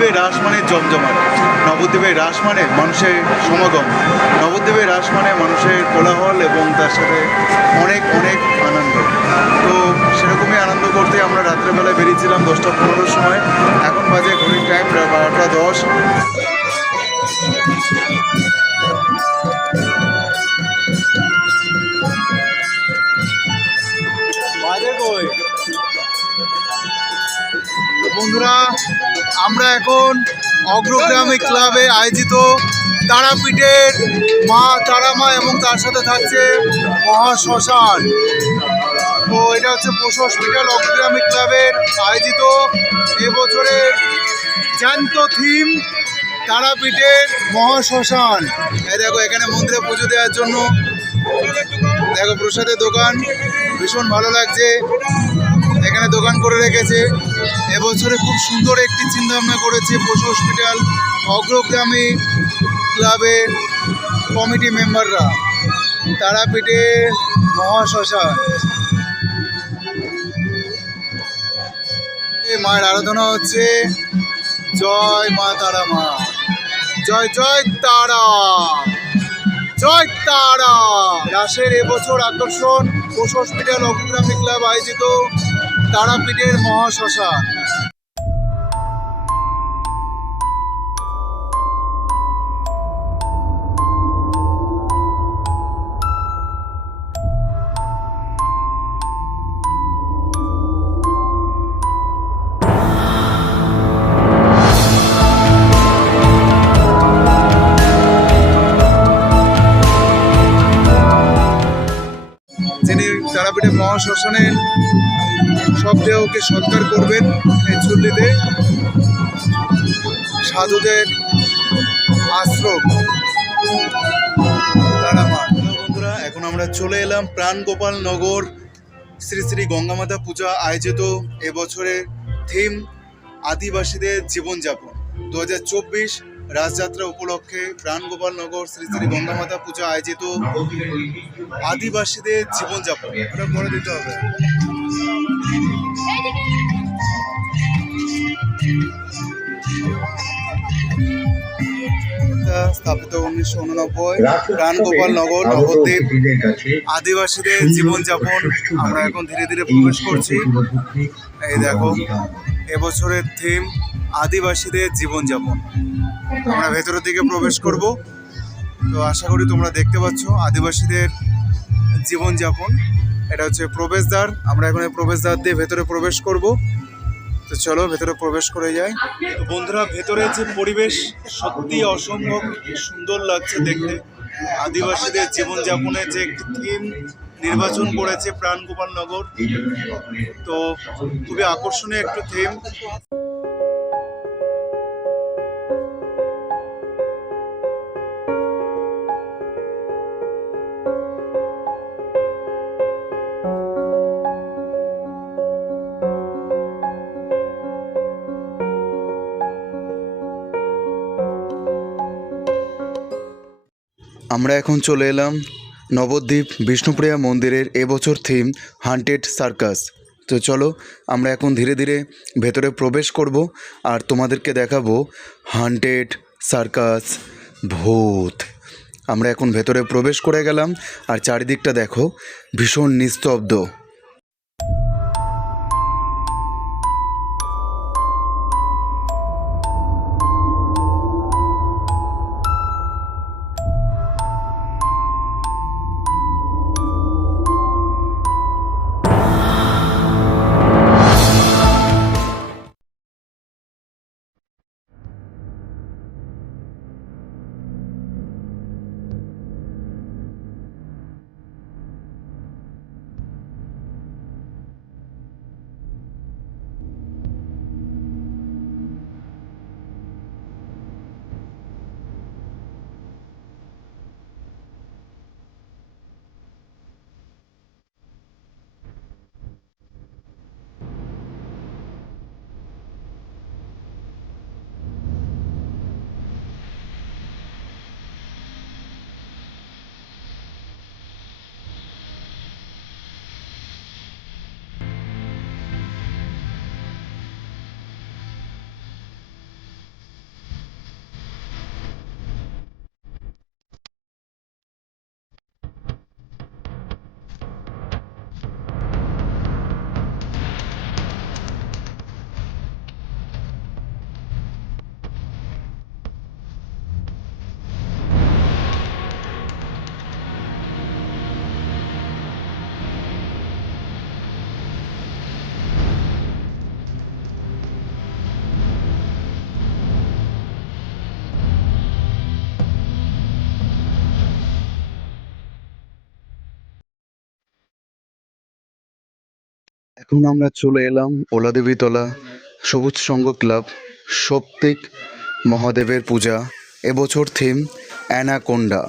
নবদ্বীপের রাস মানে জমজমাট, নবদ্বীপের রাস মানে মানুষের সমাগম, নবদ্বীপের রাস মানে মানুষের কোলাহল এবং তার সাথে অনেক অনেক আনন্দ। তো সেরকমই আনন্দ করতে আমরা রাত্রেবেলায় বেরিয়েছিলাম 10টা 15 সময়। এখন বাজে ঘড়ির টাইম প্রায় 12টা 10। বন্ধুরা, আমরা এখন অগ্রগ্রামী ক্লাবে আয়োজিত তারাপীঠের মা তারামা এবং তার সাথে থাকছে মহাশ্মশান। তো এটা হচ্ছে পোষ হসপিটাল অগ্রগ্রামী ক্লাবের আয়োজিত এবছরের জ্যান্ত থিম তারাপীঠের মহাশ্মশান। এই দেখো এখানে মন্দিরে পুজো দেওয়ার জন্য দেখো প্রসাদের দোকান, ভীষণ ভালো লাগছে। এখানে দোকান করে রেখেছে। এবছরে খুব সুন্দর একটি চিন্তাভাবনা করেছে পশু হসপিটাল অগ্রগ্রামী ক্লাবের কমিটি মেম্বাররা। তারাপীঠে মহাশ্মশান, মায়ের আরাধনা হচ্ছে। জয় মা তারা মা, জয় জয় তারা, জয় তারা। রাসের এবছর আকর্ষণ পশু হসপিটাল অগ্রগ্রামী ক্লাব আয়োজিত তারাপীঠের মহাশ্মশান। যিনি তারাপীঠের মহাশ্মশানের শবদেহকে সৎকার করবেন এই চুল্লিতে, সাধুদের আশ্রম তারামা। বন্ধুরা, এখন আমরা চলে এলাম প্রাণগোপাল নগর শ্রী শ্রী গঙ্গামাতা পূজা আয়োজিত এবছরের থিম আদিবাসীদের জীবনযাপন 2024 রাজযাত্রা উপলক্ষে প্রাণগোপাল নগর শ্রী শ্রী গঙ্গামাতা পূজা আয়োজিত আদিবাসীদের জীবনযাপন। ওটা পরে দিতে হবে। স্থাপিত 1989, প্রাণগোপাল নগর নবদ্বীপ আদিবাসীদের জীবনযাপন। আমরা এখন ধীরে ধীরে প্রবেশ করছি। এই দেখো এবছরের থিম আদিবাসীদের জীবনযাপন। আমরা ভেতরের দিকে প্রবেশ করব। তো আশা করি তোমরা দেখতে পাচ্ছ আদিবাসীদের জীবনযাপন। এটা হচ্ছে প্রবেশদ্বার। আমরা এখন এই প্রবেশদ্বার দিয়ে ভেতরে প্রবেশ করব। তো চলো ভেতরে প্রবেশ করে যাই। তো বন্ধুরা, ভেতরে যে পরিবেশ সত্যি অসম্ভব সুন্দর লাগছে দেখতে। আদিবাসীদের জীবনযাপনের যে একটি থিম নির্বাচন করেছে প্রাণগোপাল নগর, তো খুবই আকর্ষণীয় একটি থিম। আমরা এখন চলে এলাম নবদ্বীপ বিষ্ণুপ্রিয়া মন্দিরের এবছর থিম হান্টেড সার্কাস। তো চলো আমরা এখন ধীরে ধীরে ভেতরে প্রবেশ করব আর তোমাদেরকে দেখাবো হান্টেড সার্কাস, ভূত। আমরা এখন ভেতরে প্রবেশ করে গেলাম আর চারিদিকটা দেখো ভীষণ নিস্তব্ধ। এখন আমরা চলে এলাম ওলাদেবীতলা সবুজ সংঘ ক্লাব সৌপ্তিক মহাদেবের পূজা। এবছর থিম অ্যানাকোন্ডা।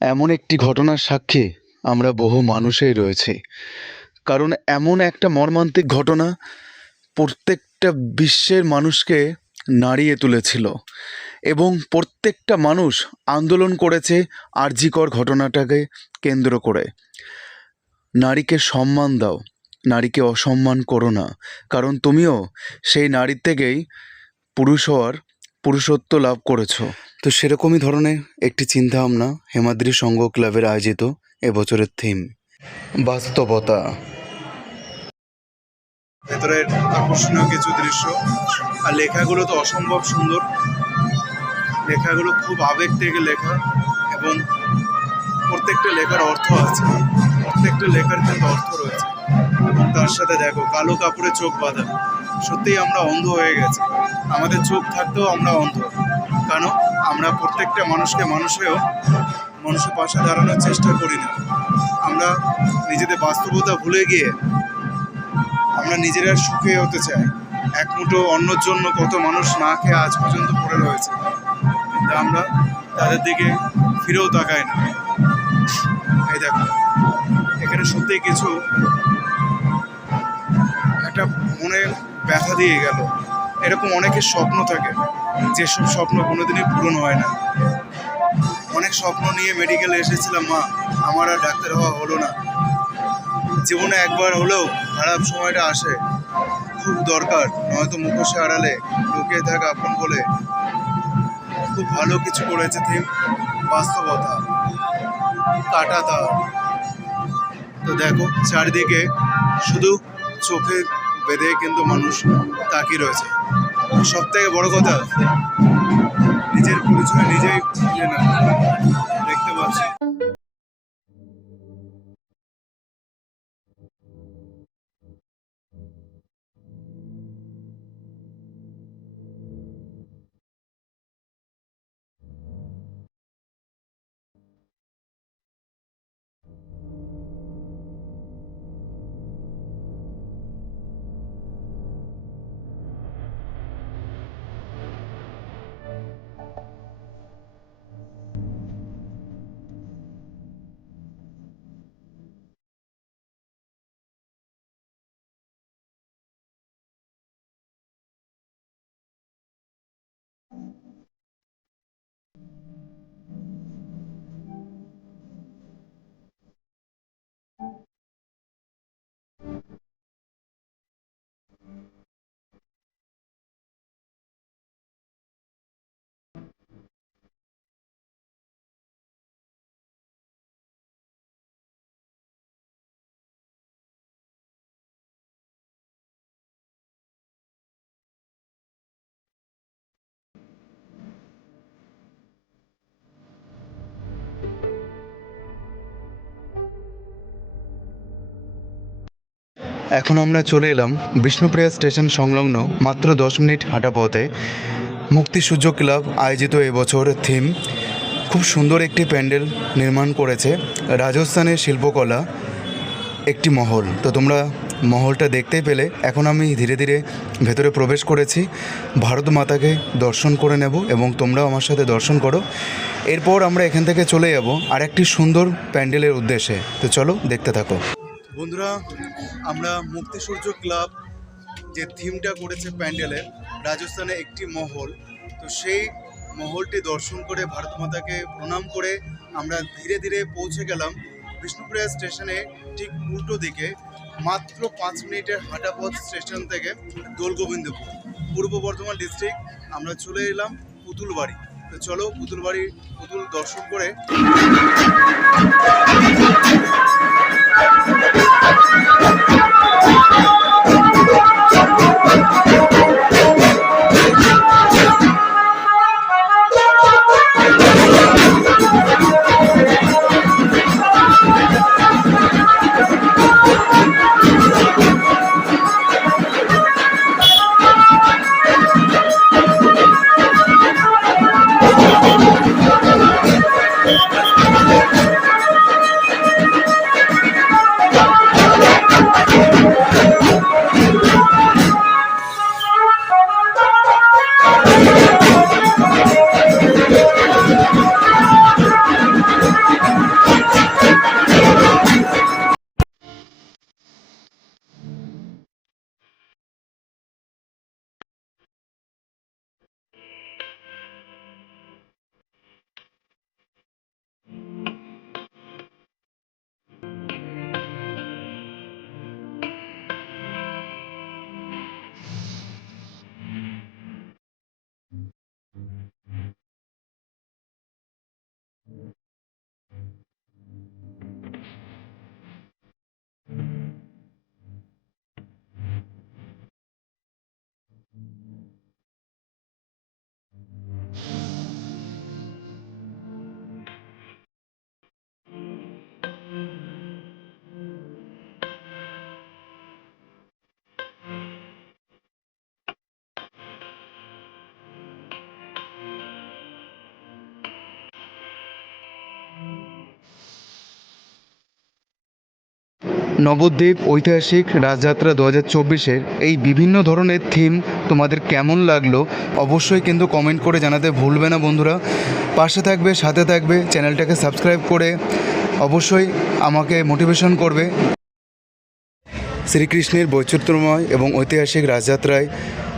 এমন একটি ঘটনার সাক্ষী আমরা বহু মানুষই রয়েছে, কারণ এমন একটা মর্মান্তিক ঘটনা প্রত্যেকটা বিশ্বের মানুষকে নাড়িয়ে তুলেছিল এবং প্রত্যেকটা মানুষ আন্দোলন করেছে আরজিকর ঘটনাটাকে কেন্দ্র করে। নারীকে সম্মান দাও, নারীকে অসম্মান করো না, কারণ তুমিও সেই নারীর থেকেই পুরুষ হওয়ার পুরুষত্ব লাভ করেছো। তো সেরকমই ধরনের একটি চিন্তাভাবনা হেমাদ্রি সংঘ ক্লাবের আয়োজিত এবছরের থিম বাস্তবতা। ভেতরের আকর্ষণীয় কিছু দৃশ্য আর লেখাগুলো তো অসম্ভব সুন্দর। লেখাগুলো খুব আবেগ থেকে লেখা এবং প্রত্যেকটা লেখার অর্থ আছে, প্রত্যেকটা লেখার কিন্তু অর্থ রয়েছে। এবং তার সাথে দেখো কালো কাপড়ে চোখ বাঁধা, সত্যিই আমরা অন্ধ হয়ে গেছি। আমাদের চোখ থাকতেও আমরা অন্ধ, কারণ আমরা প্রত্যেকটা মানুষকে মানুষের পাশে দাঁড়ানোর চেষ্টা করি না। আমরা নিজেদের বাস্তবতা ভুলে গিয়ে আমরা নিজেরা সুখী হতে চাই। এক মুঠো অন্যর জন্য কত মানুষ না খেয়ে আজ পর্যন্ত পড়ে রয়েছে, কিন্তু আমরা তাদের দিকে ফিরেও তাকাই না। এই দেখো এখানে সত্যিই কিছু একটা মনে ব্যথা দিয়ে গেল। এরকম অনেকের স্বপ্ন থাকে, যেসব স্বপ্ন কোনোদিনই পূরণ হয় না। অনেক স্বপ্ন নিয়ে মেডিকেলে এসেছিলাম, মা আমার আর ডাক্তার হওয়া হলো না। জীবনে একবার হলেও খারাপ সময়টা আসে, খুব দরকার, নয়তো মুখোশের আড়ালে লুকিয়ে থাকা আপন বলে। খুব ভালো কিছু করেছে থিম বাস্তবতা, কাটা তার। তো দেখো চারিদিকে শুধু চোখে বেঁধে কিন্তু মানুষ তাকিয়ে রয়েছে। সব থেকে বড় কথা, নিজের পরিচয় নিজেই খুঁজে না। দেখতে পাচ্ছি এখন আমরা চলে এলাম বিষ্ণুপ্রিয়া স্টেশন সংলগ্ন মাত্র 10 মিনিট হাঁটা পথে মুক্তি সূর্য ক্লাব আয়োজিত এবছর থিম। খুব সুন্দর একটি প্যান্ডেল নির্মাণ করেছে রাজস্থানের শিল্পকলা একটি মহল। তো তোমরা মহলটা দেখতেই পেলে। এখন আমি ধীরে ধীরে ভেতরে প্রবেশ করেছি, ভারত মাতাকে দর্শন করে নেব এবং তোমরাও আমার সাথে দর্শন করো। এরপর আমরা এখান থেকে চলে যাব আর একটি সুন্দর প্যান্ডেলের উদ্দেশ্যে। তো চলো দেখতে থাকো বন্ধুরা। আমরা মুক্তি সূর্য ক্লাব যে থিমটা করেছে প্যান্ডেলের, রাজস্থানে একটি মহল, তো সেই মহলটি দর্শন করে ভারত মাতাকে প্রণাম করে আমরা ধীরে ধীরে পৌঁছে গেলাম বিষ্ণুপ্রিয়া স্টেশনে ঠিক উল্টো দিকে, মাত্র 5 মিনিটের হাঁটা পথ স্টেশন থেকে দোলগোবিন্দপুর, পূর্ব বর্ধমান ডিস্ট্রিক্ট। আমরা চলে এলাম পুতুলবাড়ি। তো চলো পুতুলবাড়ি পুতুল দর্শন করে নবদ্বীপ ঐতিহাসিক রাজযাত্রা 2024-এর এই বিভিন্ন ধরনের থিম তোমাদের কেমন লাগলো অবশ্যই কিন্তু কমেন্ট করে জানাতে ভুলবে না বন্ধুরা। পাশে থাকবে, সাথে থাকবে, চ্যানেলটাকে সাবস্ক্রাইব করে অবশ্যই আমাকে মোটিভেশন করবে। শ্রীকৃষ্ণের বৈচিত্র্যময় এবং ঐতিহাসিক রাজযাত্রায়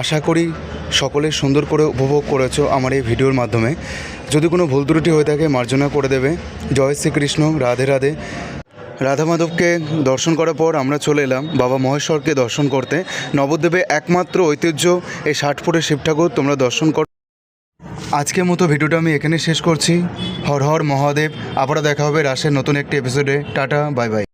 আশা করি সকলে সুন্দর করে উপভোগ করেছো আমার এই ভিডিওর মাধ্যমে। যদি কোনো ভুল ত্রুটি হয়ে থাকে মার্জনা করে দেবে। জয় শ্রীকৃষ্ণ, রাধে রাধে। রাধা মাধবকে দর্শন করার পর আমরা চলে এলাম বাবা মহেশ্বরকে দর্শন করতে। নবদ্বীপে একমাত্র ঐতিহ্য এই 60 ফুটের শিব ঠাকুর তোমরা দর্শন কর। আজকের মতো ভিডিওটা আমি এখানে শেষ করছি। হর হর মহাদেব। আবারও দেখা হবে রাসের নতুন একটি এপিসোডে। Tata, bye bye.